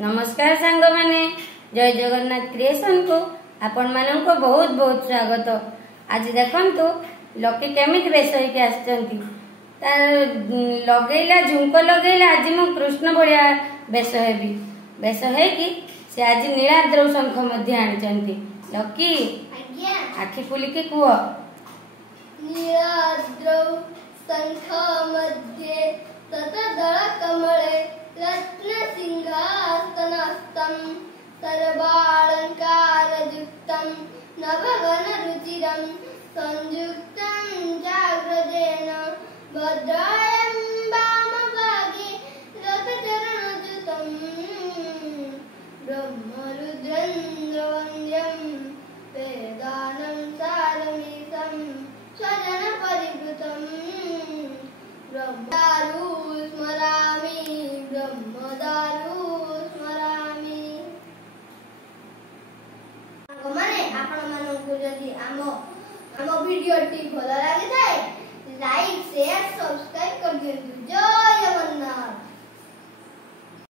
नमस्कार सांग माने जय जगन्नाथ क्रिएशन को आपण मानन को बहुत बहुत स्वागत। आज देखंतु लकी केमिति बेस होके आछंती तार लगेला झुंको लगेला आज मु कृष्ण बढ़िया बेस हेबी बेस है कि से आज नीलाद्रौ शंख मध्ये आनिचंती। लकी आखि फुलिकी कुह नीलाद्रौ शंख मध्ये ततदल कमले रत्न सिंहासनस्थं सर्वालंकारयुक्तं नवघन रुचिरं संयुक्तं जाग्रजेन भद्रायं वामभागे रथचरणयुतं ब्रह्मरुद्रेन्द्रवन्द्यं वेदानं सारमीशं स्वजनपरिवृतं ब्रह्मदारु स्मरामि ब्रह्मदारु स्मरामि। माने आपण मानकु जदि आमो वीडियो टी भल लागि थाए लाइक शेयर सब्सक्राइब कर दियंतु।